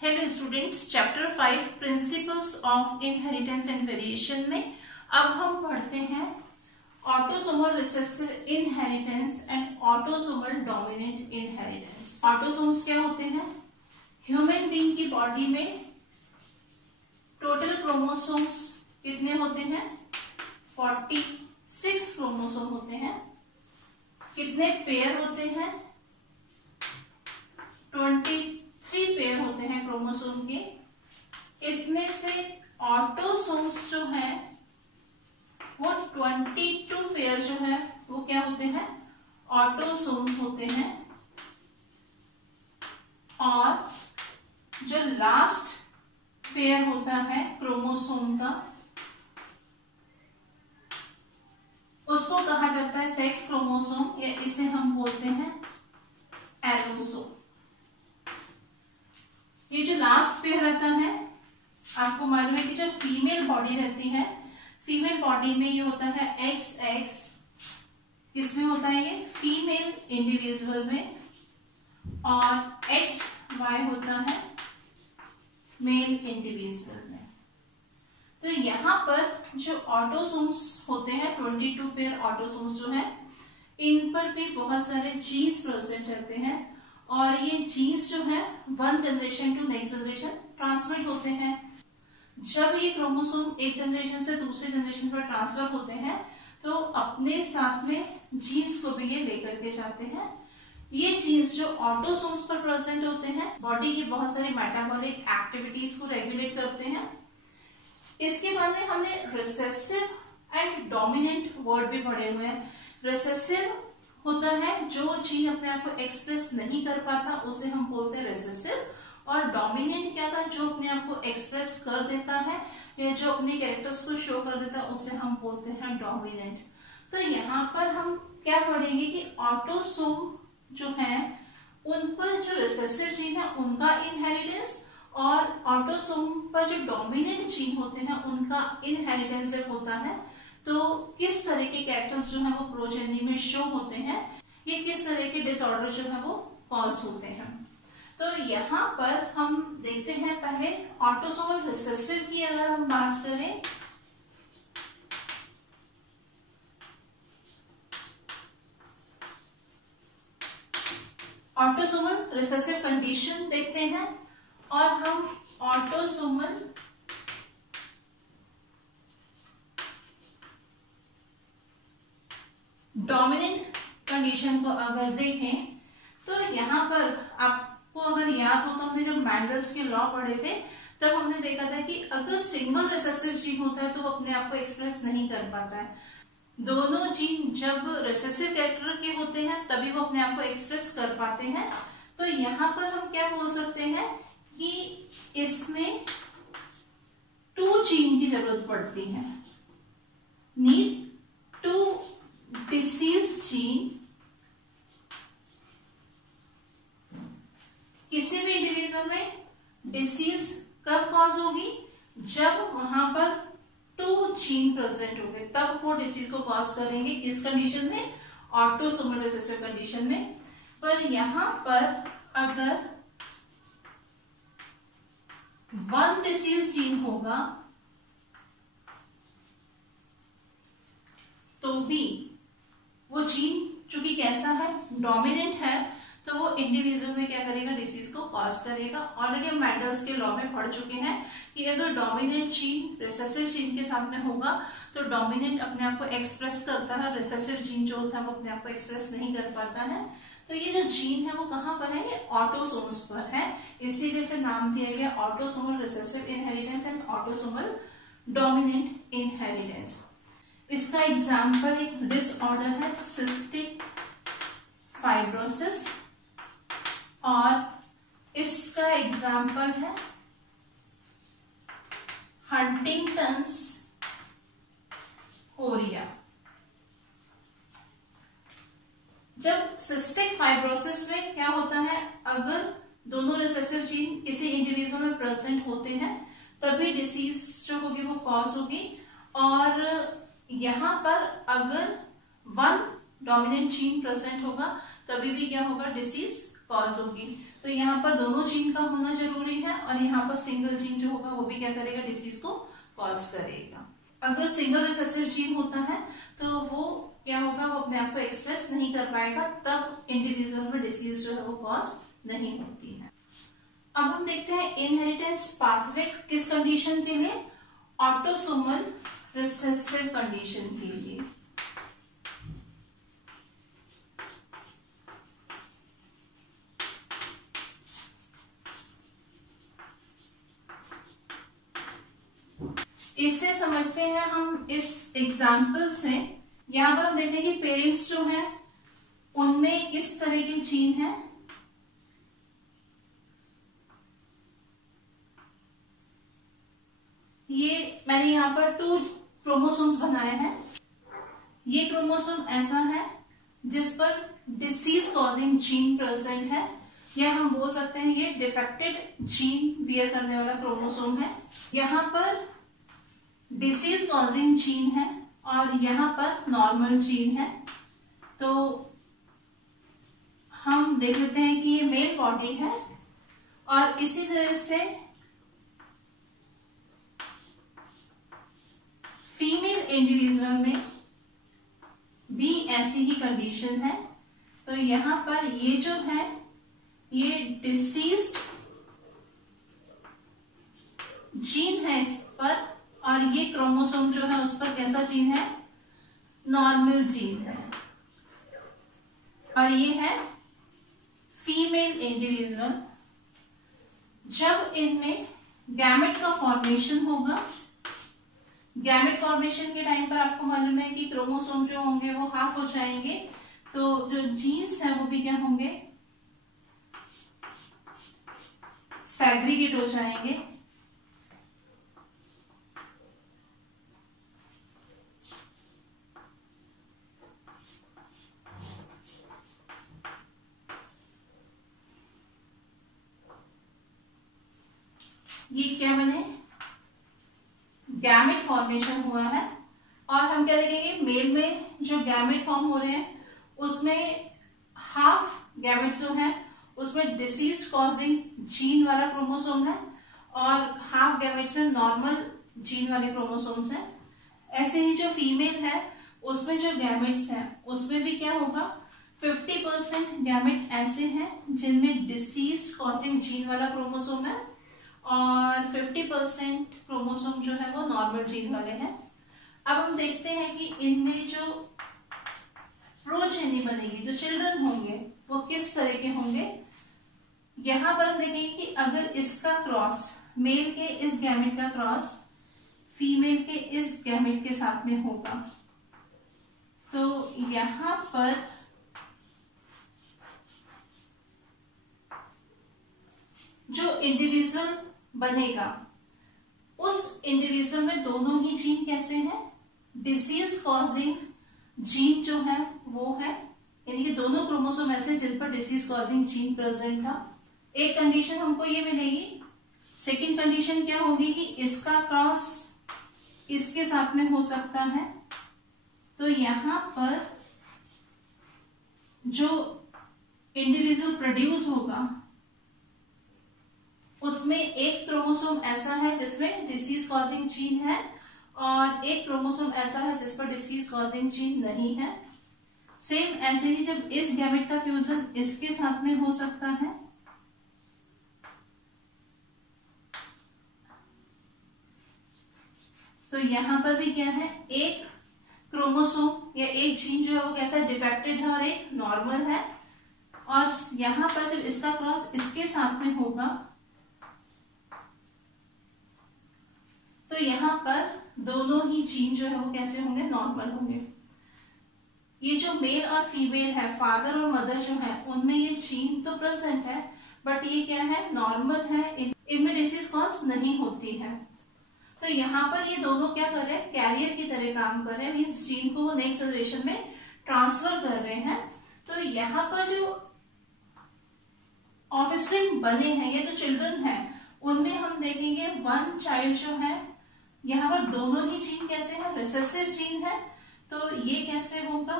Hello students, chapter 5 principles of inheritance and variation में अब हम पढ़ते हैं autosomal recessive inheritance and autosomal dominant inheritance. Autosomes क्या होते हैं? ह्यूमन बीइंग की बॉडी में टोटल क्रोमोसोम्स कितने होते हैं? 46 क्रोमोसोम होते हैं। कितने पेयर होते हैं? 23 पेयर होते हैं क्रोमोसोम के। इसमें से ऑटोसोम्स जो है वो 22 पेयर जो है वो क्या होते हैं? ऑटोसोम्स होते हैं। और जो लास्ट पेयर होता है क्रोमोसोम का उसको कहा जाता है सेक्स क्रोमोसोम, या इसे हम बोलते हैं एलोसोम। ये जो लास्ट पेयर रहता है, आपको मालूम है कि जो फीमेल बॉडी रहती है, फीमेल बॉडी में ये होता है XX, किसमें होता है ये? फीमेल इंडिविजुअल में, और XY होता है मेल इंडिविजुअल में। तो यहाँ पर जो ऑटोसोम्स होते हैं 22 पेयर ऑटोसोम्स जो है, इन पर भी बहुत सारे जीन्स प्रेजेंट रहते हैं, और ये जीन्स जो है one generation to next generation transmit होते हैं। जब ये क्रोमोसोम एक जनरेशन से दूसरे जनरेशन पर ट्रांसफर होते हैं तो अपने साथ में जीन्स को भी ये लेकर के जाते हैं। ये जीन्स जो ऑटोसोम्स पर प्रेजेंट होते हैं बॉडी की बहुत सारी मेटाबॉलिक एक्टिविटीज को रेगुलेट करते हैं। इसके बाद में हमने रिसेसिव एंड डोमिनेंट वर्ड भी पढ़े हुए हैं। रिसेसिव होता है जो जीन अपने आप को एक्सप्रेस नहीं कर पाता, उसे हम बोलते हैं रिसेसिव। और डोमिनेंट क्या था? जो अपने आप को एक्सप्रेस कर देता है या जो अपने कैरेक्टर्स को शो कर देता है उसे हम बोलते हैं डोमिनेंट। तो यहाँ पर हम क्या पढ़ेंगे कि ऑटोसोम जो है उन पर जो रिसेसिव जीन है उनका इनहेरिटेंस, और ऑटोसोम पर जो डोमिनेंट जीन होते हैं उनका इनहेरिटेंस जब होता है तो किस तरह के कैरेक्टर्स जो है वो प्रोजेनी में शो होते हैं, ये किस तरह के डिसऑर्डर जो है वो कॉज होते हैं। तो यहाँ पर हम देखते हैं पहले ऑटोसोमल रिसेसिव की अगर हम बात करें, ऑटोसोमल रिसेसिव कंडीशन देखते हैं, और हम ऑटोसोमल डोमिनेंट कंडीशन को अगर देखें तो यहाँ पर आपको अगर याद हो तो हमने जब मैंडल्स के लॉ पढ़े थे तब हमने देखा था कि अगर सिंगल रिसेसिव जीन होता है तो वो अपने आप को एक्सप्रेस नहीं कर पाता है। दोनों जीन जब रिसेसिव कैरेक्टर के होते हैं तभी वो अपने आप को एक्सप्रेस कर पाते हैं। तो यहाँ पर हम क्या बोल सकते हैं कि इसमें 2 जीन की जरूरत पड़ती है। नीड 2 डिसीज जीन किसी भी इंडिविजुअल में डिसीज कब कॉज होगी? जब वहां पर 2 जीन प्रेजेंट होंगे तब वो डिसीज को कॉज करेंगे। किस कंडीशन में? ऑटोसोमल रिसेसिव कंडीशन में। पर यहां पर अगर 1 डिसीज जीन होगा तो भी वो जीन चूंकि कैसा है? डोमिनेंट है, तो वो इंडिविजुअल में क्या करेगा? डिसीज को कॉज करेगा। ऑलरेडी हम मैंडल्स के लॉ में पढ़ चुके हैं कि अगर डोमिनेंट जीन रिसेसिव जीन के साथ में होगा तो डोमिनेंट अपने आप को एक्सप्रेस करता है, रिसेसिव जीन जो होता है वो अपने आप को एक्सप्रेस नहीं कर पाता है। तो ये जो जीन है वो कहाँ पर है? ये ऑटोसोम्स पर है, इसीलिए से नाम दिया गया autosomal recessive inheritance and autosomal dominant inheritance. इसका एग्जाम्पल एक डिसऑर्डर है सिस्टिक फाइब्रोसिस, और इसका एग्जाम्पल है हंटिंगटन्स कोरिया। जब सिस्टिक फाइब्रोसिस में क्या होता है? अगर दोनों रिसेसिव जीन किसी इंडिविजुअल में प्रेजेंट होते हैं तभी डिसीज जो होगी वो कॉज होगी, और यहाँ पर अगर 1 डोमिनेंट जीन प्रेजेंट होगा तभी भी क्या होगा? डिसीज कॉज होगी। तो यहाँ पर दोनों जीन का होना जरूरी है, और यहाँ पर सिंगल जीन जो होगा वो भी क्या करेगा, डिसीज को कॉज करेगा। अगर सिंगल रिसेसिव जीन होता है तो वो क्या होगा, वो अपने आप को एक्सप्रेस नहीं कर पाएगा, तब इंडिविजुअल में डिसीज जो है वो कॉज नहीं होती है। अब हम देखते हैं इनहेरिटेंस पाथवे किस कंडीशन के लिए, ऑटोसोमल रिसेसिव कंडीशन के लिए। इससे समझते हैं हम इस एग्जाम्पल से। यहां पर हम देखते हैं कि पेरेंट्स जो हैं उनमें किस तरह के जीन है। ये मैंने यहाँ पर 2 क्रोमोसोम्स बनाए हैं। ये क्रोमोसोम ऐसा है जिस पर डिसीज कॉजिंग जीन प्रेजेंट है, या हम बोल सकते हैं ये डिफेक्टेड जीन बियर करने वाला क्रोमोसोम है। यहाँ पर डिसीज कॉजिंग जीन है और यहाँ पर नॉर्मल जीन है। तो हम देख लेते हैं कि ये मेल बॉडी है और इसी तरह से फीमेल इंडिविजुअल में भी ऐसी ही कंडीशन है। तो यहाँ पर ये जो है ये डिसीज्ड जीन है इस पर, और ये क्रोमोसोम जो है उस पर कैसा जीन है, नॉर्मल जीन है। और ये है फीमेल इंडिविजुअल। जब इनमें गैमेट का फॉर्मेशन होगा, गैमेट फॉर्मेशन के टाइम पर आपको मालूम है कि क्रोमोसोम जो होंगे वो हाफ हो जाएंगे, तो जो जीन्स है वो भी क्या होंगे, सेग्रीगेट हो जाएंगे। ये क्या बने, गैमेट फॉर्मेशन हुआ है। और हम क्या देखेंगे, मेल में जो गैमेट फॉर्म हो रहे हैं उसमें हाफ गैमेट जो है उसमें डिसीज कॉजिंग जीन वाला क्रोमोसोम है और हाफ गैमेट्स में नॉर्मल जीन वाले क्रोमोसोम्स हैं। ऐसे ही जो फीमेल है उसमें जो गैमेट्स हैं उसमें भी क्या होगा, 50% गैमेट ऐसे हैं जिनमें डिसीज कॉजिंग जीन वाला क्रोमोसोम है और 50% क्रोमोसोम जो है वो नॉर्मल जीन वाले हैं। अब हम देखते हैं कि इनमें जो प्रोजेनी बनेगी, जो चिल्ड्रन होंगे वो किस तरह के होंगे। यहां पर हम देखेंगे कि अगर इसका क्रॉस, मेल के इस गैमेट का क्रॉस फीमेल के इस गैमेट के साथ में होगा, तो यहां पर जो इंडिविजुअल बनेगा उस इंडिविजुअल में दोनों ही जीन कैसे हैं, डिसीज कॉजिंग जीन जो है वो है, यानी कि दोनों क्रोमोसोम ऐसे जिन पर डिसीज कॉजिंग जीन प्रेजेंट था। एक कंडीशन हमको ये मिलेगी। सेकंड कंडीशन क्या होगी कि इसका क्रॉस इसके साथ में हो सकता है, तो यहां पर जो इंडिविजुअल प्रोड्यूस होगा उसमें एक क्रोमोसोम ऐसा है जिसमें डिसीज कॉजिंग जीन है और एक क्रोमोसोम ऐसा है जिस पर डिसीज कॉजिंग जीन नहीं है। सेम ऐसे ही जब इस गैमेट का फ्यूजन इसके साथ में हो सकता है, तो यहां पर भी क्या है, एक क्रोमोसोम या एक जीन जो है वो कैसा डिफेक्टेड है और एक नॉर्मल है। और यहां पर जब इसका क्रॉस इसके साथ में होगा तो यहां पर दोनों ही जीन जो है वो कैसे होंगे, नॉर्मल होंगे। ये जो मेल और फीमेल है, फादर और मदर जो है, उनमें ये जीन तो प्रेजेंट है बट ये क्या है, नॉर्मल है, इनमें डिसीज कॉज नहीं होती है। तो यहाँ पर ये दोनों क्या कर रहे हैं, कैरियर की तरह काम कर रहे हैं, मीन्स जीन को वो नेक्स्ट जनरेशन में ट्रांसफर कर रहे हैं। तो यहाँ पर जो ऑफस्प्रिंग बने हैं या जो चिल्ड्रन है उनमें हम देखेंगे वन चाइल्ड जो है, यहाँ पर दोनों ही जीन कैसे हैं, रिसेसिव जीन है। तो ये कैसे होगा,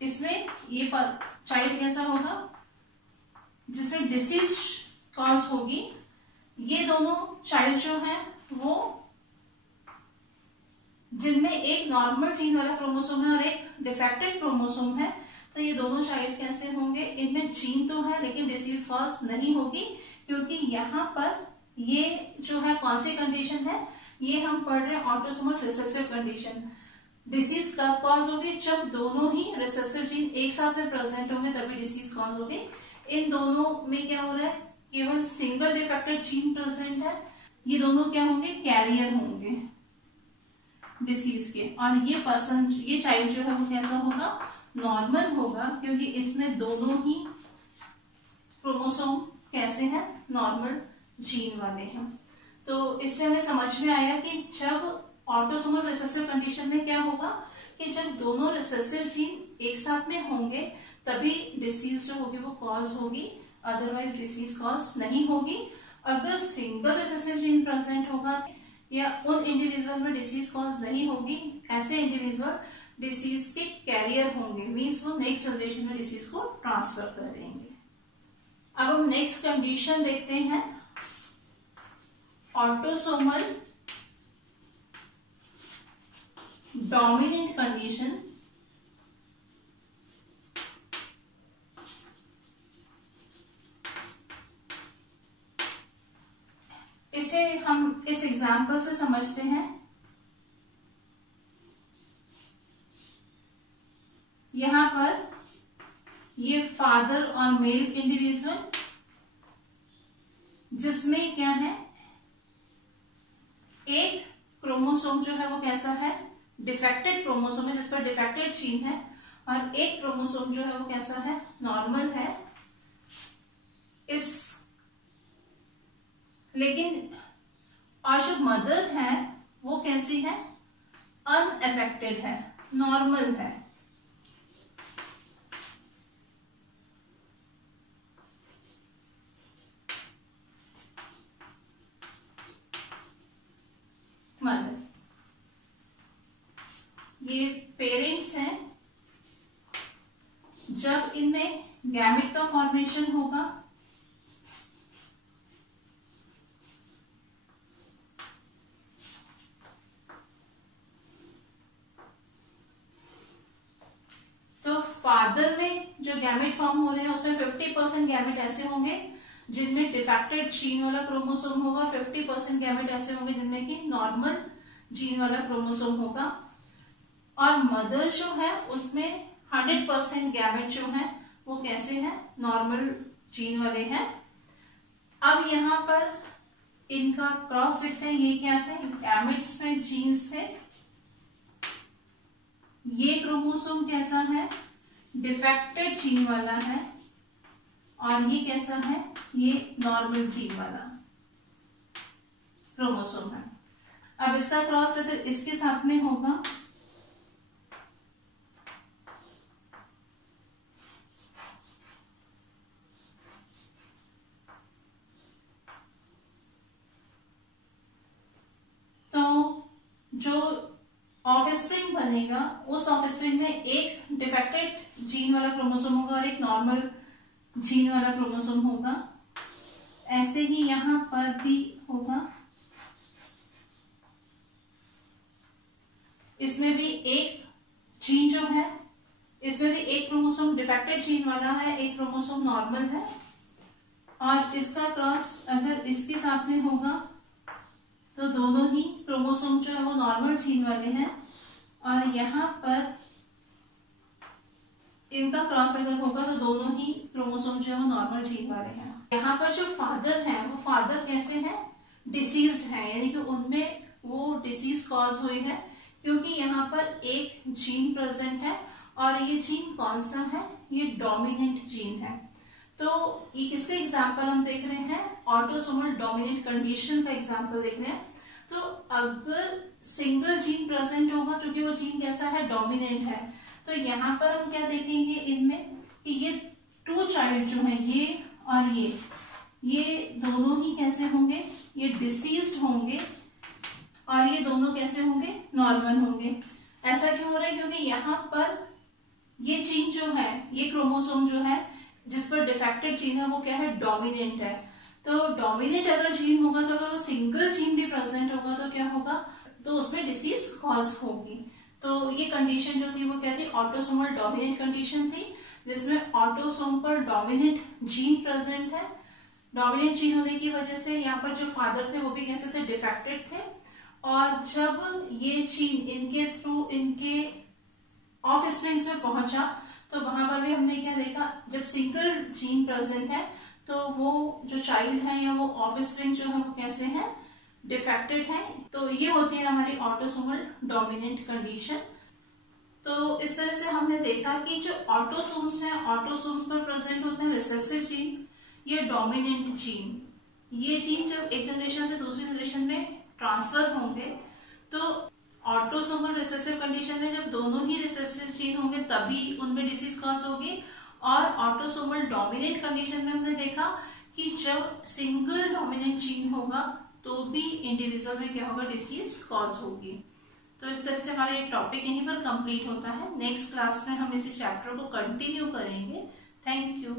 इसमें ये चाइल्ड कैसा होगा जिसमें डिसीज कॉज होगी, ये दोनों चाइल्ड जो है वो जिनमें एक नॉर्मल जीन वाला क्रोमोसोम है और एक डिफेक्टेड क्रोमोसोम है, तो ये दोनों चाइल्ड कैसे होंगे, इनमें जीन तो है लेकिन डिसीज कॉज नहीं होगी, क्योंकि यहाँ पर ये जो है कौन सी कंडीशन है, ये हम पढ़ रहे हैं ऑटोसोमल रिसेसिव कंडीशन। डिसीज कब कॉज होगी, जब दोनों ही रिसेसिव जीन एक साथ में प्रेजेंट होंगे तभी डिसीज कॉज होगी। इन दोनों में क्या हो रहा है, केवल सिंगल डिफेक्टेड जीन प्रेजेंट है, ये दोनों क्या होंगे, कैरियर होंगे डिसीज के, और ये पर्सन, ये चाइल्ड जो है वो कैसा होगा, नॉर्मल होगा, क्योंकि इसमें दोनों ही क्रोमोसोम कैसे हैं, नॉर्मल जीन वाले हैं। तो इससे हमें समझ में आया कि जब ऑटोसोमल रिसेसिव कंडीशन में क्या होगा कि जब दोनों रिसेसिव जीन एक साथ में होंगे तभी डिसीज जो होगी वो कॉज होगी, अदरवाइज डिसीज कॉज नहीं होगी। अगर सिंगल रिसेसिव जीन प्रेजेंट होगा या उन इंडिविजुअल में डिसीज कॉज नहीं होगी, ऐसे इंडिविजुअल डिसीज के कैरियर होंगे, मीन्स वो नेक्स्ट जनरेशन में डिसीज को ट्रांसफर करेंगे। अब हम नेक्स्ट कंडीशन देखते हैं, ऑटोसोमल डोमिनेंट कंडीशन। इसे हम इस एग्जाम्पल से समझते हैं। यहां पर ये फादर और मेल इंडिविजुअल, जिसमें क्या है, एक क्रोमोसोम जो है वो कैसा है, डिफेक्टेड क्रोमोसोम है, जिस पर डिफेक्टेड जीन है, और एक क्रोमोसोम जो है वो कैसा है, नॉर्मल है। इस लेकिन और जो मदर है वो कैसी है, अनअफेक्टेड है, नॉर्मल है। मदर, ये पेरेंट्स हैं। जब इनमें गैमेट का फॉर्मेशन होगा तो फादर में जो गैमेट फॉर्म हो रहे हैं उसमें 50% गैमेट ऐसे होंगे जिनमें डिफेक्टेड जीन वाला क्रोमोसोम होगा, 50% गैमेट ऐसे होंगे जिनमें कि नॉर्मल जीन वाला क्रोमोसोम होगा, और मदर जो है उसमें 100% गैमेट जो है वो कैसे हैं, नॉर्मल जीन वाले हैं। अब यहाँ पर इनका क्रॉस देखते हैं, ये क्या थे, गैमेट्स में जीन्स थे। ये क्रोमोसोम कैसा है, डिफेक्टेड जीन वाला है, और ये कैसा है, ये नॉर्मल जीन वाला क्रोमोसोम है। अब इसका क्रॉस अगर इसके साथ में होगा तो जो ऑफस्प्रिंग बनेगा उस ऑफस्प्रिंग में एक डिफेक्टेड जीन वाला क्रोमोसोम होगा और एक नॉर्मल जीन वाला क्रोमोसोम होगा। ऐसे ही यहां पर भी होगा, इसमें भी एक जीन जो है, इसमें भी एक क्रोमोसोम डिफेक्टेड जीन वाला है, एक क्रोमोसोम नॉर्मल है, और इसका क्रॉस अगर इसके साथ में होगा तो दोनों ही क्रोमोसोम जो है वो नॉर्मल जीन वाले हैं, और यहाँ पर इनका क्रॉस अगर होगा तो दोनों ही क्रोमोसोम जो है वो नॉर्मल जीन वाले हैं। यहाँ पर जो फादर है वो फादर कैसे हैं, डिसीज्ड है, यानी कि उनमें वो डिसीज कॉज हुई है, क्योंकि यहाँ पर एक जीन प्रेजेंट है, और ये जीन कौन सा है, ये डोमिनेंट जीन है। तो ये किसके एग्जाम्पल हम देख रहे हैं, ऑटोसोमल डोमिनेंट कंडीशन का एग्जाम्पल देख रहे हैं। तो अगर सिंगल जीन प्रेजेंट होगा, क्योंकि वो जीन कैसा है, डोमिनेंट है, तो यहाँ पर हम क्या देखेंगे इनमें कि ये टू चाइल्ड जो है, ये और ये दोनों ही कैसे होंगे, ये डिसीज्ड होंगे, और ये दोनों कैसे होंगे, नॉर्मल होंगे। ऐसा क्यों हो रहा है, क्योंकि यहाँ पर ये जीन जो है, ये क्रोमोसोम जो है जिस पर डिफेक्टेड जीन है वो क्या है, डोमिनेंट है। तो डोमिनेंट अगर जीन होगा तो अगर वो सिंगल जीन भी प्रेजेंट होगा तो क्या होगा, तो उसमें डिसीज कॉज होगी। तो ये कंडीशन जो थी वो क्या थी, ऑटोसोमल डोमिनेंट कंडीशन थी, जिसमें ऑटोसोम पर डोमिनेंट जीन प्रेजेंट है। डोमिनेंट जीन होने की वजह से यहाँ पर जो फादर थे वो भी कैसे थे, डिफेक्टेड थे। और जब ये जीन इनके थ्रू इनके ऑफ स्प्रिंग्स में पहुंचा तो वहां पर भी हमने क्या देखा, जब सिंगल जीन प्रेजेंट है तो वो जो चाइल्ड है या वो ऑफ स्प्रिंग जो है वो कैसे है, डिफेक्टेड है। तो ये होती है हमारी ऑटोसोमल डोमिनेंट कंडीशन। तो इस तरह से हमने देखा कि जो ऑटोसोम्स हैं, ऑटोसोम्स पर प्रेजेंट होते हैं रिसेसिव जीन, ये डोमिनेंट जीन। ये जीन जब एक जनरेशन से दूसरी जनरेशन में ट्रांसफर होंगे तो ऑटोसोमल रिसेसिव कंडीशन में जब दोनों ही रिसेसिव जीन होंगे तभी उनमें डिसीज कॉज होगी। और ऑटोसोमल डोमिनेंट कंडीशन में हमने देखा कि जब सिंगल डोमिनेंट जीन होगा तो भी इंडिविजुअल में क्या होगा, डिसीज कॉज होगी। तो इस तरह से हमारा एक टॉपिक यहीं पर कंप्लीट होता है। नेक्स्ट क्लास में हम इसी चैप्टर को कंटिन्यू करेंगे। Thank you.